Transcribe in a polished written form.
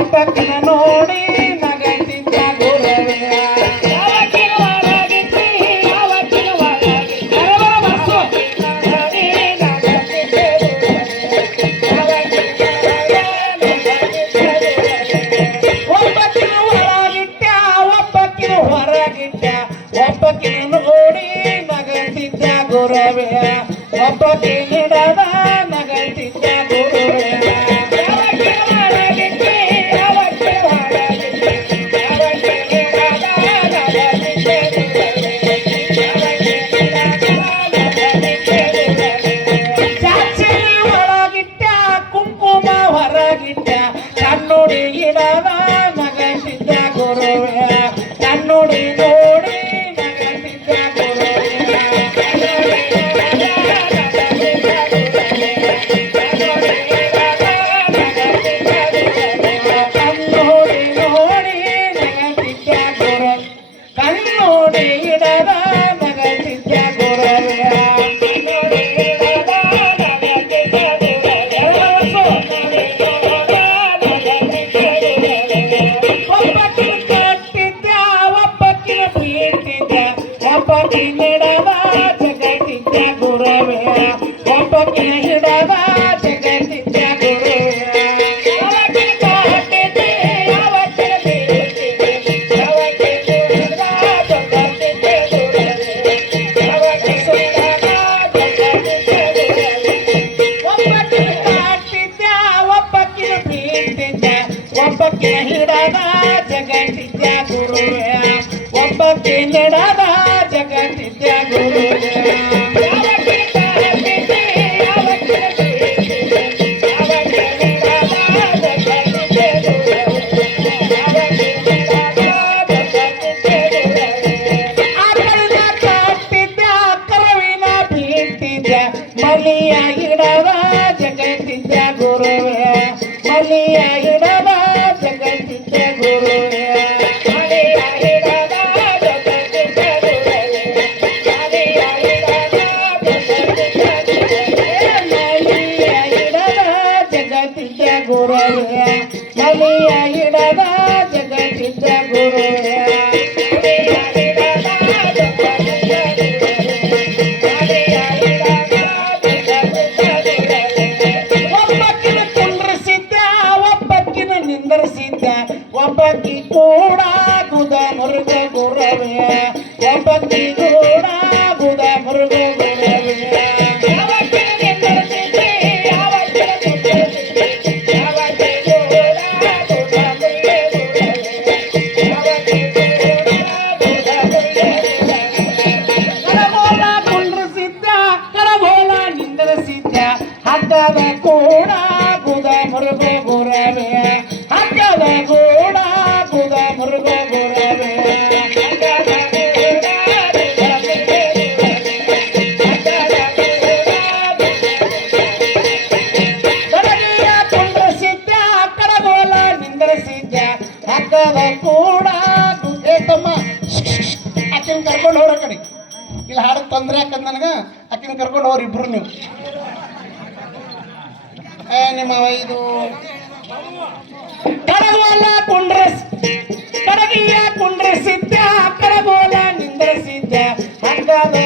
ಒಬ್ಬಕ್ಕಿನ ನೋಡಿ ನಗತಿದ್ದ ಗುರವೇ ಒಬ್ಬಕ್ಕಿನ ನೋಡಿ ನಗತಿದ್ದ ಗುರವೇ ಒಬ್ಬಕ್ಕೆ ಹಿಡದ ನಗತಿದ್ದ ಗುರುವೇ ಸಾಕ್ಷಿ ಒಳಗಿಟ್ಟ ಕುಂಕುಮ ಹೊರಗಿಟ್ಟ ಕಣ್ಣುಡಿ ಹಿಡದ ನಗತಿದ್ದ ಗುರುವೇ ಕಣ್ಣುಡಿ ನೋಡಿ ಒಬ್ಬಕ್ಕಿನ ಹಿಡದ ಜಗತ್ತಿದ್ದ ಗುರುವೇ ಒಬ್ಬಕ್ಕೆ ಹಿಡದ ಜಗತ್ತಿದ್ದ ಗುರುವೇ ಒಬ್ಬಕ್ಕೆ ಹಿಡದ ಜಗತ್ತಿದ್ದ ಗುರುವೇ ಮಲಿಯ ಹಿಡದ ಜಗತ್ತಿದ್ದ ಗುರುವೇ ಮಲಿಯ ಹಿಡದ ಜಗತ್ತಿದ್ದ ಗುರುವೇ ಮಲಿಯ ಹಿಡದ ಜಗತ್ತಿದ್ದ ಗುರುವೇ ಮಲಿಯ ಹಿಡದ ಜಗತ್ತಿದ್ದ ಗುರುವೇ ಮಲಿಯ ಹಿಡದ ಜಗತ್ತಿದ್ದ ಗುರುವೇ ಒಬ್ಬಕ್ಕಿ ಕೂಡ ಗುದ ಮುರುಗ ಗುರವೇ ಒಬ್ಬಕ್ಕಿ ಕೂಡ ಗುದ ಮುರುಗ ಗುರವೇ ಕರಬೋಲ ಕುಂಡ್ರಿಸಿದ್ದ ಕರಬೋಲ ನಿಂದ್ರಿಸಿದ್ದ ಹಗ್ಗದ ಕೂಡ ಗುದ ಮುರುಗ ಗುರವೇ ಹಗ್ಗದ ಕೂಡ ಗುದ ಮುರುಗ ಗುರವೇ ಕಡಗಿಯ ಕುಂಡ್ರಿಸಿದ್ದ ಕರಬೋಲ ನಿಂದ್ರಿಸಿದ್ದ ಹಗ್ಗದ ಕೂಡ ತಮ್ಮ ಆಕಿನ ಕರ್ಕೊಂಡು ಹೋಗ್ರ ಕಡೆ ಇಲ್ಲಿ ಹಾಡಕ್ ತೊಂದ್ರೆ ಯಾಕಂದ ನನಗೆ ಆಕಿನ ಕರ್ಕೊಂಡು ಹೋಗ್ರಿ ಇಬ್ರು ನೀವು ನಿಮ್ಮ ಇದು ಕರಗೋಲ ಕಡಗಿಯ ಕುಂಡ್ರಿಸಿದ್ದ ಕರಗೋಲ ನಿಂದ್ರಿಸಿದ್ದ ಹಗ್ಗದ